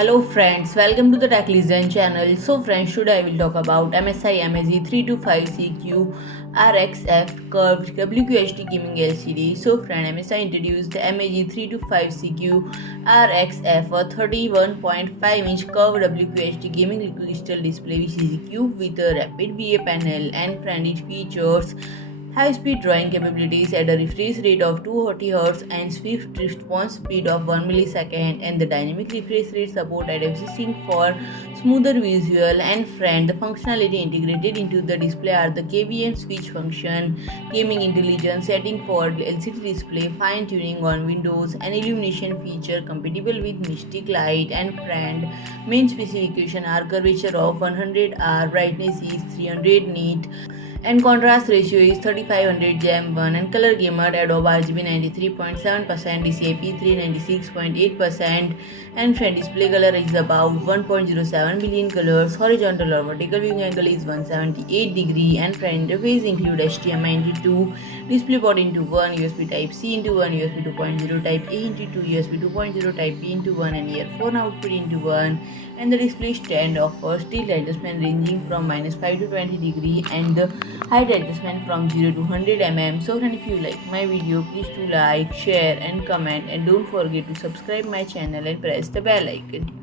Hello friends, welcome to the Tech Listen channel. So friends, today I will talk about MSI 325CQRXF curved WQHD gaming LCD. So friend, MSI introduced the 325CQRXF, a 31.5-inch curved WQHD gaming crystal display VCQ with a rapid VA panel, and friend, it features high-speed drawing capabilities at a refresh rate of 240 Hz and swift response speed of 1 millisecond, and the dynamic refresh rate support at sync for smoother visual. And friend, the functionality integrated into the display are the KVM switch function, gaming intelligence setting for LCD display, fine-tuning on windows, and illumination feature compatible with mystic light. And friend, main specification are curvature of 100R, brightness is 300 nit, and contrast ratio is 3500 Gem1, and color gamut Adobe RGB 93.7%, DCI 396.8%, and front display color is about 1.07 billion colors. Horizontal or vertical viewing angle is 178 degree, and front interface include HDMI into 2, DisplayPort into 1, USB Type C into 1, USB 2.0 Type A into 2, USB 2.0 Type B into 1, and Earphone Output into 1. And the display stand offers tilt adjustment ranging from -5 to 20 degree, and the height adjustment from 0 to 100 mm. So friend, if you like my video, please do like, share and comment, and don't forget to subscribe my channel and press the bell icon.